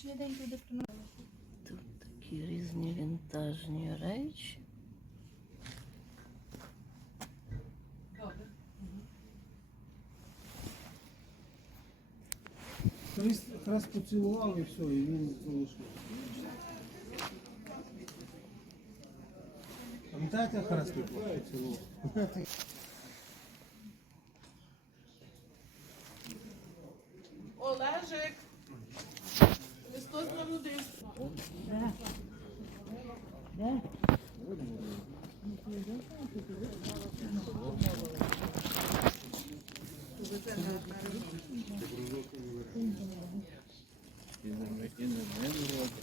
сьогоднішній день люди приносять. Тут такі різні вінтажні речі. Христ якраз поцілував і все, і він залишив. Пам'ятаєте, як Хрест поцілував? Олежик. Христос нам людей. І на мене роди.